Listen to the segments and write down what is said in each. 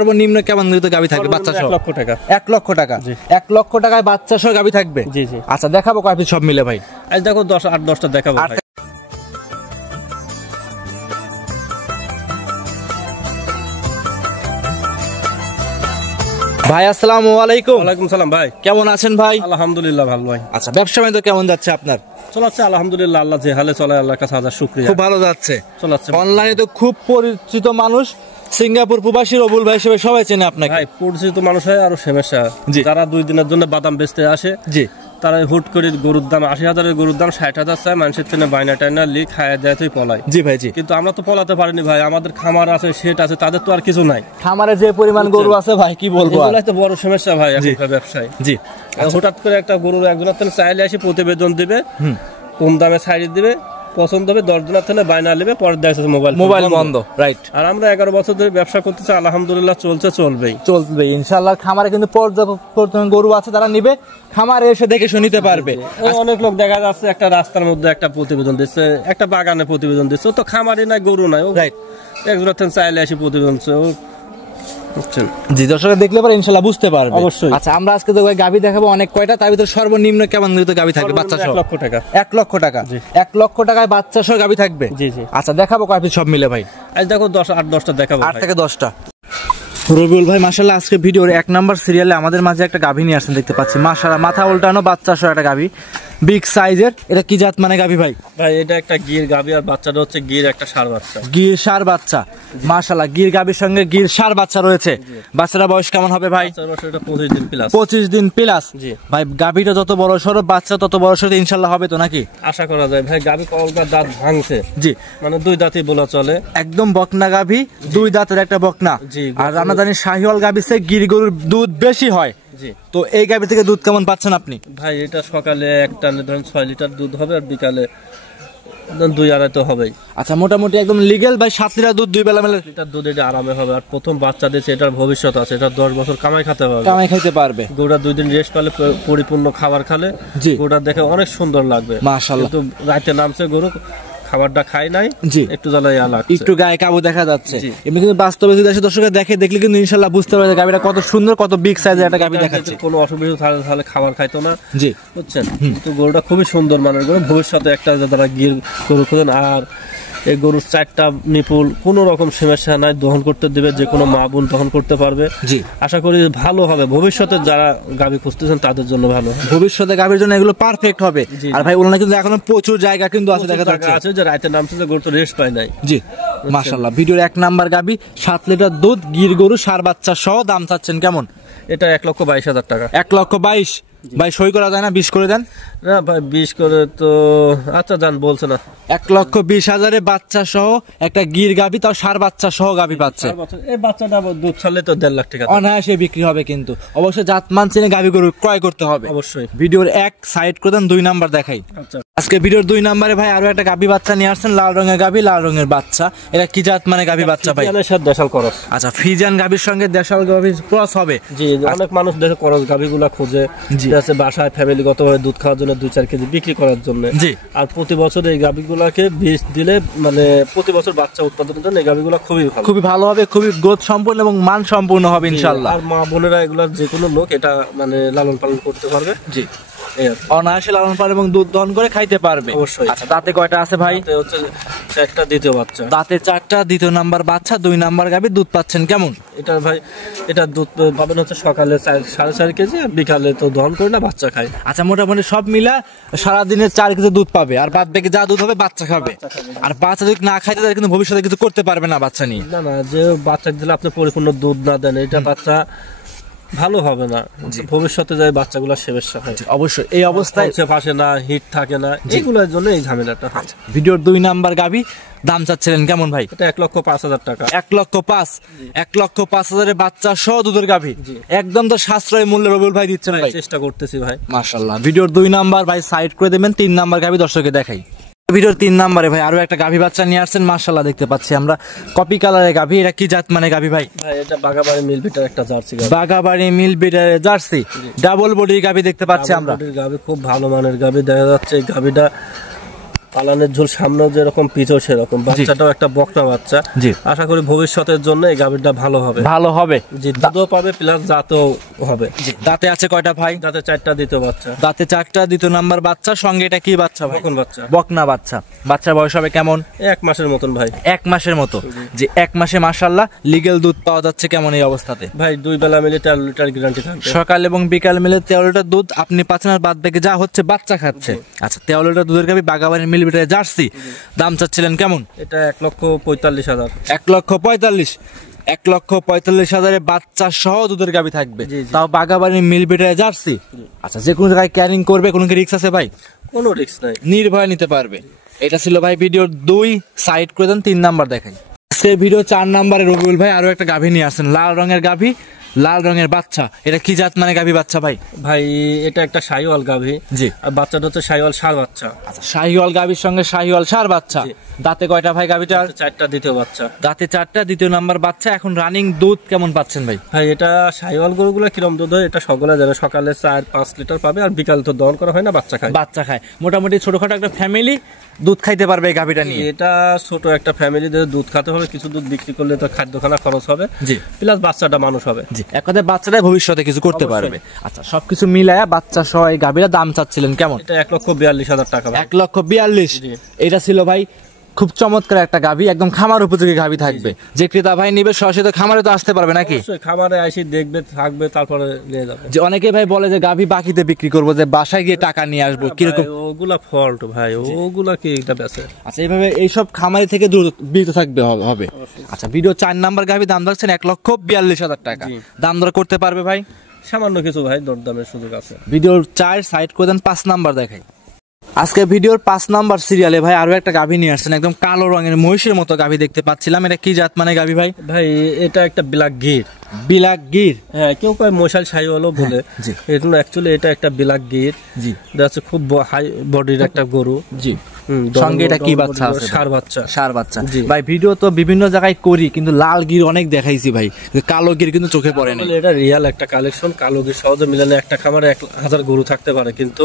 সর্বনিম্ন কেমন মূল্যের গাভী থাকবে বাচ্চা সহ? 1 লক্ষ টাকা। 1 লক্ষ টাকা। 1 লক্ষ টাকায় বাচ্চা সহ গাভী থাকবে? জি জি। আচ্ছা দেখাবো কয় পিস সব মিলে ভাই? আজ দেখো 8-10টা দেখাবো ভাই। ভাই আসসালামু আলাইকুম। ওয়ালাইকুম সালাম ভাই। কেমন আছেন ভাই? আলহামদুলিল্লাহ ভালো ভাই। আচ্ছা ব্যবসা বাণিজ্য কেমন যাচ্ছে আপনার? চলাচ্ছে আলহামদুলিল্লাহ, আল্লাহ যে হালে চলে আল্লাহর কাছে হাজার শুকরিয়া। খুব ভালো যাচ্ছে। চলাচ্ছে। অনলাইনে তো খুব পরিচিত মানুষ, সিঙ্গাপুর প্রবাসী রবুল ভাই হিসেবে সবাই চেনে আপনাকে। ভাই পরিচিত মানুষ হয় আর সমস্যা যারা 2 দিনের জন্য বাদাম বেচতে আসে, জি তারা হুট করে গরুর দাম 80,000-এর গরুর দাম 60,000 চায়, মানুষের জন্য বাইনা টাইনা লিখ খায় দেয় তুই পলাই। জি ভাই জি। কিন্তু আমরা তো পলাতে পারিনি ভাই, আমাদের খামার আছে সেট আছে, তাদের তো আর কিছু নাই। খামারে যে পরিমাণ গরু আছে ভাই কি বলবো, এগুলাই তো বড় সমস্যা ভাই এখনকার ব্যবসায়। জি হঠাৎ করে একটা গরুর একজনের থেকে চাইলে আসি প্রতিবেদন দিবে, কম দামে ছাড়ি দিবে, পছন্দ হবে 10 জনের থেকে বাইনা নেবে, পরে দেখছে মোবাইল বন্ধ। রাইট। আর আমরা 11 বছর ধরে ব্যবসা করতেছি, আলহামদুলিল্লাহ চলবে। ইনশাআল্লাহ খামারে কিন্তু পর্যাপ্ত গরু আছে, তারা নিবে খামারে এসে দেখে শুনে নিতে পারবে। অনেক লোক দেখা যাচ্ছে একটা রাস্তার মধ্যে একটা প্রতিবেদন দিচ্ছে, একটা বাগানে প্রতিবেদন দিচ্ছে, ও তো খামারে নাই গরু নাই, রাইট। একজনের থেকে চাইলে আসি প্রতিবেদন দিচ্ছে। জি দর্শকরা দেখলে পরে ইনশাআল্লাহ বুঝতে পারবে অবশ্যই। আচ্ছা আমরা আজকে তো গাভী দেখাবো অনেক কয়টা, তার ভিতরে সর্বনিম্ন কেমন মূল্যের গাভী থাকবে বাচ্চা সহ? 1 লক্ষ টাকা। 1 লক্ষ টাকা। 1 লক্ষ টাকায় বাচ্চা সহ গাভী থাকবে? জি জি। আচ্ছা দেখাবো কয় পিস সব মিলে ভাই? আজ দেখো 8-10টা দেখাবো 8 থেকে 10টা। রবিউল ভাই মাশাআল্লাহ আজকে ভিডিওর 1 নাম্বার সিরিয়ালে আমাদের মাঝে একটা গাভী নিয়ে আসেন, দেখতে পাচ্ছি মাশাআল্লাহ মাথা উল্টানো বাচ্চা সহ একটা গাভী, বিগ সাইজের। এটা কি জাত মানে গাভী ভাই? ভাই এটা একটা গির গাভী, আর বাচ্চাটা হচ্ছে গির একটা ষাঁড় বাচ্চা। গির ষাঁড় বাচ্চা। মাশাআল্লাহ গির গাভীর সঙ্গে গির ষাঁড় বাচ্চা রয়েছে। বাচ্চাটা বয়স কেমন হবে ভাই? বাচ্চার বয়স এটা 25 দিন প্লাস। 25 দিন প্লাস। জি ভাই গাভীটা যত বড় সরো বাচ্চা তত বড় সরো ইনশাআল্লাহ হবে তো নাকি? আশা করা যায় ভাই। গাভী কলকার দাঁত ভাঙছে, জি মানে 2 দাঁতই বলা চলে, একদম বকনা গাভী, 2 দাঁতের একটা বকনা। জি। আর আমরা জানি শাহিওয়াল গাভী থেকে গির গরুর দুধ বেশি হয়। জি। তো এই গাভী থেকে দুধ কেমন পাচ্ছেন আপনি? ভাই এটা সকালে একটা ধরেন 6 লিটার দুধ হবে, আর বিকালে 2-2.5 তো হবেই। আচ্ছা মোটামুটি একদম লিগ্যাল ভাই 7 লিটার দুধ 2 বেলা মেলে লিটার দুধ এটা আরামে হবে। আর প্রথম বাচ্চা দিয়েছে, এটার ভবিষ্যৎ আছে, এটা 10 বছর কামাই খেতে পারবে, কামাই খাইতে পারবে। গরুটা 2 দিন রেস্ট পেলে পরিপূর্ণ খাবার খালে জি গরুটা দেখে অনেক সুন্দর লাগবে মাশাআল্লাহ। কিন্তু রাতে নামছে গরু, খাবারটা খাই নাই, জি একটু জ্বালাই লাগছে, একটু গায়ে কাবু দেখা যাচ্ছে। এমনি কিন্তু বাস্তবে যদি আসে দর্শকরা দেখলে কিন্তু ইনশাআল্লাহ বুঝতে পারবে গাভীটা কত সুন্দর, কত বিগ সাইজের একটা গাভী দেখাচ্ছে। কোনো অসুবিধা তাহলে খাবার খাইতো না। জি বুঝছেন, কিন্তু গরুটা খুবই সুন্দর মানের গরু, ভবিষ্যতে একটা যারা গির গরু খুঁজেন। আর এই গরুর 4টা নিপুল, কোনো রকম সমস্যা নাই, দহন করতে দিবে, যে কোনো মা বোন দহন করতে পারবে। জি আশা করি ভালো হবে, ভবিষ্যতে যারা গাভী খুঁজতেছেন তাদের জন্য ভালো, ভবিষ্যতে গাভীর জন্য এগুলো পারফেক্ট হবে। আর ভাই ওগুলো কিন্তু এখনো প্রচুর জায়গা কিন্তু আছে, দেখা যাচ্ছে আছে যে রাতে নামছে যে গরু তো রেস্ট পায় নাই। জি মাশাআল্লাহ ভিডিওর 1 নাম্বার গাভী, 7 লিটার দুধ, গির গরু, ষাঁড় বাচ্চা সহ। দাম চাচ্ছেন কেমন? এটা 1,22,000 টাকা। 1,22,000 ভাই সই করা যায় না? 20 করে দেন না ভাই 20 করে তো আচ্ছা জান বলছে না। 1,20,000 বাচ্চা সহ একটা গির গাভী, তাও ষাঁড় বাচ্চা সহ গাভী পাচ্ছে। এই বাচ্চাটা দুধ ছাড়লে তো 1.5 লাখ টাকা অনায়াসে বিক্রি হবে, কিন্তু অবশ্যই জাতমান চিনে গাভী গরু ক্রয় করতে হবে। অবশ্যই। ভিডিওর 1 সাইড করে দেন, 2 নাম্বার দেখাই। আচ্ছা আজকে ভিডিওর 2 নাম্বারে ভাই আরো একটা গাভী বাচ্চা নিয়ে আসছেন, লাল রঙের গাভী, লাল রঙের বাচ্চা। এটা কি জাত মানে গাভী বাচ্চা ভাই? দেশাল করস। আচ্ছা ফিজিয়ান গাভীর সঙ্গে দেশাল গাভী ক্রস হবে। জি অনেক মানুষ দেখে করস গাভীগুলা খোঁজে, আছে বাসায় ফ্যামিলিগতভাবে দুধ খাওয়ার জন্য 2-4 কেজি বিক্রি করার জন্য। জি। আর প্রতি বছর এই গাভীগুলাকে বীজ দিলে, মানে প্রতি বছর বাচ্চা উৎপাদনের জন্য এই গাভীগুলা খুবই ভালো হবে, খুবই গ্রোথ সম্পূর্ণ এবং মান সম্পূর্ণ হবে ইনশাআল্লাহ। আর মা বোনেরা এগুলা যে কোনো লোক এটা মানে লালন পালন করতে পারবে। জি অনায়াসে লালন পালন এবং দুধ দহন করে খাইতে পারবে। অবশ্যই। আচ্ছা দাঁতে কয়টা আছে ভাই? হচ্ছে একটা দ্বিতীয় বাচ্চা। দাঁতে 4টা, দ্বিতীয় নাম্বার বাচ্চা, 2 নাম্বার গাভী। দুধ পাচ্ছেন কেমন? এটা ভাই এটা দুধ পাবেন হচ্ছে সকালে 4.5 কেজি, আর বিকালে তো দহন করে না বাচ্চা খায়। আচ্ছা মোটামুটি সব মিলা সারাদিনে 4 কেজি দুধ পাবে, আর বাদ বাকি যা দুধ হবে বাচ্চা খাবে। আর বাচ্চা যদি না খাইতে তাহলে কিন্তু ভবিষ্যতে কিছু করতে পারবে না বাচ্চা নিয়ে। না যে বাচ্চা দিলে আপনি পরিপূর্ণ দুধ না দেন, এটা বাচ্চা ভালো হবে না, ভবিষ্যতে যায় বাচ্চাগুলো সমস্যা হয়। অবশ্যই এই অবস্থায় ফাঁসে না, হিট থাকে না, এগুলোর জন্য এই ঝামেলাটা হয়। ভিডিওর 2 নাম্বার গাভী দাম চাচ্ছিলেন কেমন ভাই? এটা 1,05,000 টাকা। 1,05,000 বাচ্চা সহ দুধের গাভী, একদম তো সাশ্রয় মূল্যে রবিউল ভাই দিচ্ছেন ভাই। চেষ্টা করতেছি ভাই মাশাআল্লাহ। ভিডিওর 2 নাম্বার ভাই সাইড করে দেবেন, 3 নাম্বার গাভী দর্শককে দেখাই। ভিডিওর 3 নাম্বারে ভাই আরো একটা গাভী বাচ্চা নিয়ে আসছেন, মাশাআল্লাহ দেখতে পাচ্ছি আমরা কপি কালারের গাভী। এটা কি জাত মানে গাভী ভাই? ভাই এটা বাগাবাড়ি মিল বিটার একটা জার্সি গাভী। বাগাবাড়ি মিল বিটারের জার্সি, ডাবল বডির গাভী দেখতে পাচ্ছি আমরা। গাভী খুব ভালো মানের গাভী, দেখা যাচ্ছে এই গাভীটা পালানের ঝোল সামনেও যেরকম পিছও সেরকম, বাচ্চাটাও একটা বকনা বাচ্চা। জি। আশা করি ভবিষ্যতের জন্য এই গাভীরটা ভালো হবে। ভালো হবে, জি, দুধও পাবে প্লাস জাতও হবে। দাঁতে আছে কয়টা ভাই? দাঁতে 4টা দ্বিতীয় বাচ্চা। দাঁতে 4টা দ্বিতীয় নাম্বার বাচ্চা, সঙ্গে এটা কি বাচ্চা ভাই? বকন বাচ্চা। বকনা বাচ্চা। বাচ্চার বয়স হবে কেমন? 1 মাসের মতন ভাই। 1 মাসের মতো। যে 1 মাসে মাশাআল্লাহ লিগ্যাল দুধ পাওয়া যাচ্ছে কেমন এই অবস্থাতে? ভাই 2 বেলা মিলে 13 লিটার গ্যারান্টি থাকবে। সকাল এবং বিকাল মিলে 13 লিটার দুধ আপনি পাচ্ছেন, আর বাদ বাকি যা হচ্ছে বাচ্চা খাচ্ছে। আচ্ছা, 13 লিটার দুধের গাভী, বাগাবাড়ির মিল বিটারে জার্সি, দাম চাচ্ছিলেন কেমন? এটা 1,45,000। 1,45,000। 1,45,000 বাচ্চা সহ দুধের গাভী থাকবে, তাও বাগাবাড়ির মিল বিটারে জার্সি। আচ্ছা, যে কোনো জায়গায় ক্যারিং করবে, কোনো কি রিস্ক আছে ভাই? কোনো রিস্ক নাই, নির্ভয় নিতে পারবে। এটা ছিল ভাই ভিডিওর 2, সাইড করে দেন, 3 নাম্বার দেখাই। সে ভিডিও 4 নাম্বারে রবিউল ভাই আরো একটা গাভী নিয়ে আসেন, লাল রঙের গাভী, লাল রঙের বাচ্চা। এটা কি জাত মানে গাভী বাচ্চা ভাই? ভাই এটা একটা শাহিওয়াল গাভী। জি। আর বাচ্চাটা হচ্ছে শাহিওয়াল ষাঁড় বাচ্চা। আচ্ছা, শাহিওয়াল গাভীর সঙ্গে শাহিওয়াল ষাঁড় বাচ্চা। দাঁতে কয়টা ভাই গাভীটার? 4টা দ্বিতীয় বাচ্চা। দাঁতে 4টা দ্বিতীয় নাম্বার বাচ্চা। এখন রানিং দুধ কেমন পাচ্ছেন ভাই? ভাই এটা শাহিওয়াল গরুগুলো কিরম দুধ হয় এটা সকলে জানে, সকালে 4-5 লিটার পাবে, আর বিকাল তো দহন করা হয় না, বাচ্চা খায়। বাচ্চা খায়, মোটামুটি ছোটখাটো একটা ফ্যামিলি দুধ খাইতে পারবে এই গাভীটা নিয়ে। এটা ছোট একটা ফ্যামিলিদের দুধ খেতে হলে কিছু দুধ বিক্রি করলে তো খাদ্যখানা খরচ হবে। জি। প্লাস বাচ্চাটা মানুষ হবে। জি, এক কথায় বাচ্চাটা ভবিষ্যতে কিছু করতে পারবে। আচ্ছা, সবকিছু মিলায়া বাচ্চা সহ এই গাভীরা দাম চাচ্ছিলেন কেমন? এটা 1,42,000 টাকা। 1,42,000। এটা ছিল ভাই খুব চমৎকার একটা গাভী, একদম খামার উপযোগী গাভী থাকবে। যে ক্রেতা ভাই নিবে সরাসরি তো খামারে তো আসতে পারবে নাকি? খামারে আসি দেখবে, থাকবে, তারপরে নিয়ে যাবে। যে অনেকে ভাই বলে যে গাভী বাকিতে বিক্রি করবো, যে বাসায় গিয়ে টাকা নিয়ে আসবো, কিরকম? ওগুলা ফল্ট ভাই, ওগুলা কি এটা বেচে? আচ্ছা, এইভাবে এইসব খামারি থেকে দূর বিরত থাকবে হবে। আচ্ছা, ভিডিও 4 নাম্বার গাভী, দাম রাখছেন 1,42,000 টাকা। দাম দর করতে পারবে ভাই? সামান্য কিছু ভাই দরদামের সুযোগ আছে। ভিডিওর 4 সাইড করে দেন, 5 নাম্বার দেখাই। আজকে ভিডিওর 5 নাম্বার সিরিয়ালে ভাই আরো একটা গাভী নিয়ে আসছেন, একদম কালো রঙের মহিষের মতো গাভী দেখতে পাচ্ছিলাম। এটা কি জাত মানে গাভী ভাই? ভাই এটা একটা ব্ল্যাক গির। ব্ল্যাক গির? হ্যাঁ, কেউ কয় মশাল শাহিওয়ালও বলে। জি। এটা অ্যাকচুয়ালি এটা একটা ব্ল্যাক গির। জি। এটা খুব হাই বডির একটা গরু। জি। সঙ্গে এটা কি বাচ্চা আছে? ষাঁড় বাচ্চা। ষাঁড় বাচ্চা। ভাই ভিডিও তো বিভিন্ন জায়গায় করি, কিন্তু লাল গির অনেক দেখাইছি ভাই, কালো গির কিন্তু চোখে পড়ে না। এটা রিয়াল একটা কালেকশন। কালো গির সহজে মিলালে একটা খামারে 1,000 গরু থাকতে পারে, কিন্তু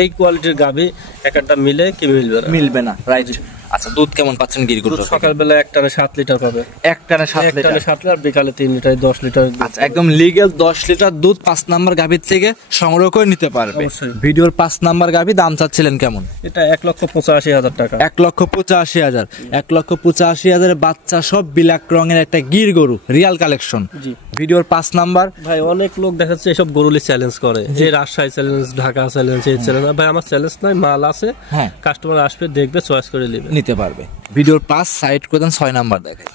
এই কোয়ালিটির গাভী একটা মিলে কি মিলবে না? মিলবে না, রাইট। আচ্ছা, দুধ কেমন পাচ্ছেন গির গরু? সকালবেলা 1 টানে 7 লিটার পাবে। 1 টানে 7 লিটার? 7 লিটার, বিকালে 3 লিটার, 10 লিটার। আচ্ছা, একদম লিগ্যাল 10 লিটার দুধ 5 নাম্বার গাভীর থেকে সংগ্রহ করে নিতে পারবে। ভিডিওর 5 নাম্বার গাভী, দাম চাচ্ছিলেন কেমন? এটা 1,85,000 টাকা। 1,85,000। 1,85,000 বাচ্চা সব ব্ল্যাক রঙের একটা গির গরু, রিয়াল কালেকশন। ভিডিওর 5 নাম্বার। ভাই অনেক লোক দেখাচ্ছে এসব গরুলি চ্যালেঞ্জ করে, যে রাজশাহী চ্যালেঞ্জ, ঢাকা চ্যালেঞ্জ, এই চ্যালেঞ্জ। ভাই আমার চ্যালেঞ্জ নাই, মাল আছে। হ্যাঁ, কাস্টমার আসবে, দেখবে, চয়েস করে নিতে পারবে। ভিডিওর 5 সাইড করে দেন, 6 নাম্বার দেখাই।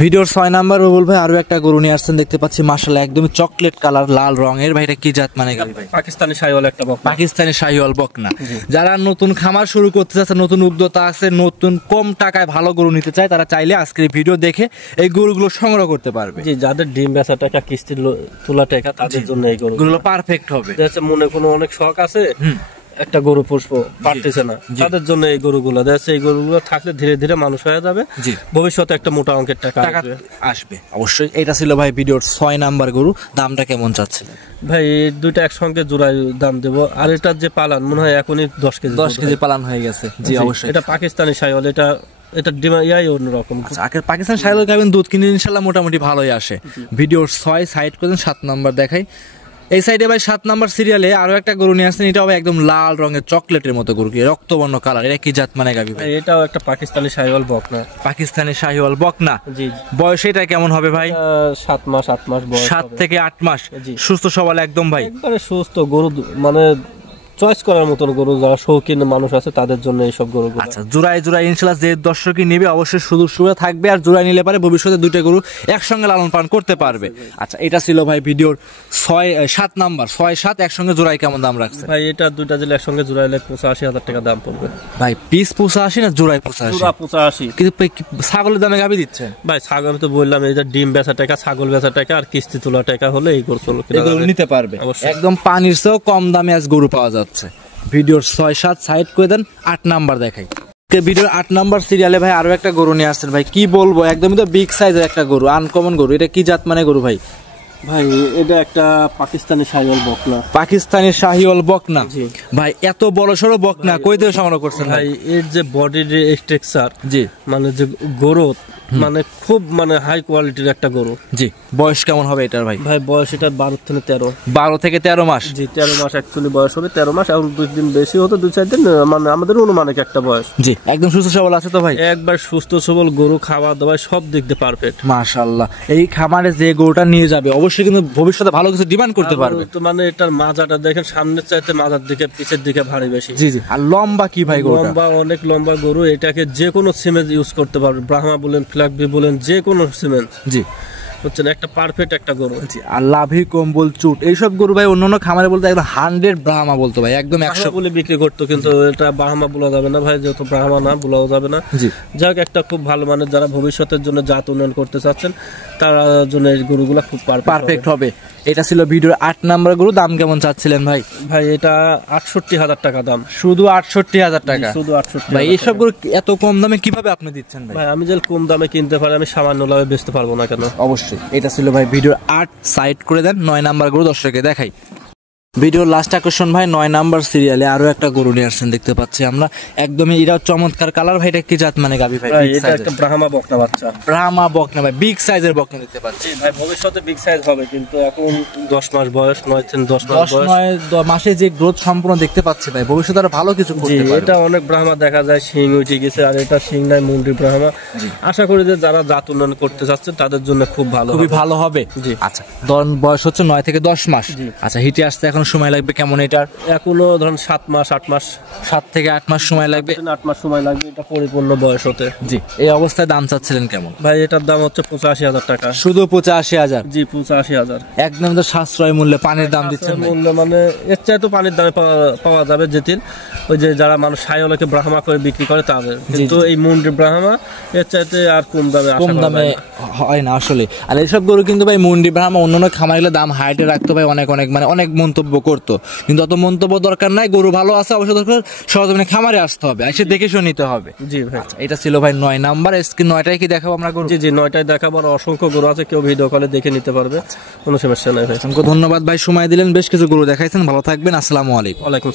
ভিডিওর 6 নাম্বার রবিউল ভাই আরো একটা গরু নিয়ে আসছেন দেখতে পাচ্ছি, মাশাআল্লাহ একদমই চকলেট কালার, লাল রঙের। ভাই এটা কি জাত মানে গাভী ভাই? পাকিস্তানি শাহিওয়াল একটা বকনা। পাকিস্তানি শাহিওয়াল বকনা। যারা নতুন খামার শুরু করতে চাচ্ছে, নতুন উদ্যোক্তা আছে, নতুন কম টাকায় ভালো গরু নিতে চায়, তারা চাইলে আজকের ভিডিও দেখে এই গরুগুলো সংগ্রহ করতে পারবে। জি, যাদের ডিম বেচা টাকা, কিস্তির তোলা টাকা, তাদের জন্য এই গরুগুলো পারফেক্ট হবে। মনে কোনো অনেক শখ আছে, একটা গরু পুষবো, পারতেছে না, তাদের জন্য এই গরুগুলো দেখছে। এই গরুগুলো থাকলে ধীরে ধীরে মানুষ হয়ে যাবে, ভবিষ্যতে একটা মোটা অঙ্কের টাকা আসবে অবশ্যই। এটা ছিল ভাই ভিডিওর 6 নাম্বার গরু। দামটা কেমন চাচ্ছেন ভাই? দুইটা একসঙ্গে জোড়ায় দাম দেবো। আর এটার যে পালান মনে হয় এখনই 10 কেজি পালান হয়ে গেছে। জি অবশ্যই। এটা পাকিস্তানি শাহিওয়াল। এটা ডিমান্ড অন্যরকম। পাকিস্তান শাহিওয়াল গাভীর দুধ কিনে ইনশাল্লাহ মোটামুটি ভালোই আসে। ভিডিওর 6 সাইড করেন, 7 নাম্বার দেখাই। এই সাইডে ভাই 7 নাম্বার সিরিয়ালে আরো একটা গরু নিয়ে আসছেন, এটাও একদম লাল রঙের চকলেটের মতো গরু, রক্তবর্ণ কালার। এটা কি জাত মানে গাভী ভাই? এটাও একটা পাকিস্তানি শাহিওয়াল বকনা। পাকিস্তানি শাহিওয়াল বকনা। জি। বয়স এটা কেমন হবে ভাই? 7 মাস 8 মাস বয়স। 7 থেকে 8 মাস। সুস্থ সবল একদম ভাই, একবারে সুস্থ গরু, মানে চয়েস করার মতন গরু। যারা শৌখিন মানুষ আছে তাদের জন্য এইসব গরু। আচ্ছা, জোড়ায় জোড়ায় ইনশাআল্লাহ যে দর্শকই নেবে অবশ্যই সুযোগ সুবিধা থাকবে, আর জোড়ায় নিলে পারে ভবিষ্যতে দুটো গরু একসঙ্গে লালন পালন করতে পারবে। আচ্ছা, এটা ছিল ভাই ভিডিওর 7 নাম্বার। 6-7 একসঙ্গে জোড়ায় কেমন দাম রাখছে ভাই? এটা দুইটা দিলে একসঙ্গে জোড়াইলে 85,000 টাকা দাম পড়বে ভাই। পিস 85 না জোড়ায় 85? জোড়া 85। কিন্তু ছাগলের দামে গাভী দিচ্ছে ভাই? ছাগল আমি তো বললাম, এই যে ডিম বেচা টাকা, ছাগল বেচা টাকা আর কিস্তি তোলা টাকা হলে এই গরু নিতে পারবে। একদম পানির চেয়েও কম দামে আজ গরু পাওয়া যাচ্ছে। ভিডিওর 6-7 সাইড করে দেন, 8 নাম্বার দেখাই। ভিডিওর 8 নাম্বার সিরিয়ালে ভাই আরো একটা গরু নিয়ে আসছেন ভাই, কি বলবো, একদমই তো বিগ সাইজের একটা গরু, আনকমন গরু। এটা কি জাত মানে গরু ভাই? ভাই এটা একটা পাকিস্তানি শাহিওয়াল বকনা। পাকিস্তানি শাহিওয়াল বকনা। জি। ভাই এত বড় সড়ো বকনা কই থেকে সংগ্রহ করছেন ভাই? ভাই এর যে বডির স্ট্রাকচার, জি মানে যে গ্রোথ, মানে খুব মানে হাই কোয়ালিটির একটা গরু। জি। বয়স কেমন হবে এটার ভাই? ভাই বয়স এটা 12 থেকে 13। 12 থেকে 13 মাস। জি 13 মাস অ্যাকচুয়ালি বয়স হবে, 13 মাস এবং 2 দিন বেশি হতো, 2-4 দিন, মানে আমাদের অনুমানিক একটা বয়স। জি একদম সুস্থ সবল আছে তো ভাই? একবার সুস্থ সবল গরু, খাওয়া দাওয়া সব দিক দিয়ে পারফেক্ট। মাশাআল্লাহ। এই খামারে যে গরুটা নিয়ে যাবে অবশ্যই কিন্তু ভবিষ্যতে ভালো কিছু ডিমান্ড করতে পারবে। তো মানে এটার মাজাটা দেখেন, সামনের চাইতে মাজার দিকে পিছের দিকে ভারী বেশি। জি জি। আর লম্বা কি ভাই গরুটা? লম্বা, অনেক লম্বা গরু। এটাকে যে কোনো সিমেন্ট ইউজ করতে পারবে, ব্রাহ্মা বলেন, ফ্ল্যাগবি বলেন, যে কোনো সিমেন্ট। জি হচ্ছে একটা পারফেক্ট একটা গরু। আর লাভি কম্বল চুট এইসব গরু ভাই অন্যান্য খামারে বলতে একদম 100 ব্রাহ্মা বলতো ভাই, একদম 100 বলে বিক্রি করতো, কিন্তু এটা ব্রাহ্মা বলা যাবে না ভাই, যেহেতু ব্রাহ্মা না বলাও যাবে না। জি। যাক একটা খুব ভালো মানের, যারা ভবিষ্যতের জন্য জাত উন্নয়ন করতে চাচ্ছেন তারা জন্য এই গরুগুলা খুব পারফেক্ট হবে। এটা ছিল ভিডিওর 8 নাম্বার গরু। দাম কেমন চাচ্ছিলেন ভাই? ভাই এটা 68,000 টাকা দাম। শুধু 68,000 টাকা? শুধু 68 ভাই এইসব গরু এত কম দামে কিভাবে আপনি দিচ্ছেন ভাই? ভাই আমি যে কম দামে কিনতে পারি, আমি সামান্য লাভে বেচতে পারবো না কেন? অবশ্যই। এটা ছিল ভাই ভিডিওর 8। সাইড করে দেন। 9 নাম্বার গরু দর্শককে দেখাই। ভিডিওর লাস্ট আকর্ষণ ভাই 9 নাম্বার সিরিয়ালে আরো একটা গরু নিয়ে আসছেন দেখতে পাচ্ছি আমরা, একদমই এটাও চমৎকার কালার ভাই। এটা কি জাত মানে গাবি ভাই? ভাই এটা একটা ব্রাহ্মা বকনা বাচ্চা। ব্রাহ্মা বকনা ভাই, বিগ সাইজের বকনা দেখতে পাচ্ছি ভাই। ভবিষ্যতে বিগ সাইজ হবে, কিন্তু এখন 10 মাস বয়স, 9 থেকে 10 মাস বয়স। 10 মাসে যে গ্রোথ সম্পূর্ণ দেখতে পাচ্ছি ভাই, ভবিষ্যতে আরো ভালো কিছু করতে পারবে। এটা অনেক ব্রাহ্মা দেখা যায় শিং উঠে গেছে, আর এটা শিং নাই, মুন্ডি ব্রাহ্মা। আশা করি যে যারা জাত উন্নয়ন করতে চাচ্ছেন তাদের জন্য খুব ভালো, খুবই ভালো হবে। জি। আচ্ছা বয়স হচ্ছে 9 থেকে 10 মাস। আচ্ছা হিটে আসতে এখন সময় লাগবে কেমন এটার? এখনো ধরুন 7 মাস 8 মাস, 7 থেকে 8 মাস সময় লাগবে। 8 মাস সময় লাগবে এটা পরিপূর্ণ বয়স হতে। জি। এই অবস্থায় দাম চাচ্ছিলেন কেমন ভাই এটার দাম হচ্ছে 85,000 টাকা। শুধু 85,000? জি 85,000। একদম তো সাশ্রয় মূল্যে পানির দাম দিচ্ছেন ভাই। মূল্য মানে এর চাইতে পানির দামে পাওয়া যাবে যেদিন ওই যে যারা মানুষ শাহিওয়ালকে ব্রাহ্মা করে বিক্রি করে তাদের, কিন্তু এই মুন্ডি ব্রাহ্মা এর চাইতে আর কম দামে হয় না আসলে। আর এইসব গরু কিন্তু ভাই মুন্ডি ব্রাহ্মা অন্যান্য খামারিগুলো দাম হাইটে রাখতো ভাই, অনেক মানে অনেক মন্তব্য করতো, কিন্তু অত মন্তব্য দরকার নাই। গরু ভালো আছে অবশ্যই দরকার, সরজমিনে খামারে আসতে হবে, এসে দেখে শুনে নিতে হবে। জি ভাই। এটা ছিল ভাই 9 নাম্বার। স্ক্রিন 9টাই কি দেখাবো আমরা গরু? জি জি 9টাই দেখাবো, আর অসংখ্য গরু আছে, কেউ ভিডিও কলে দেখে নিতে পারবে, কোনো সমস্যা নাই ভাই। অসংখ্য ধন্যবাদ ভাই, সময় দিলেন, বেশ কিছু গরু দেখাইছেন। ভালো থাকবেন, আসসালামু আলাইকুম। ওয়ালাইকুম।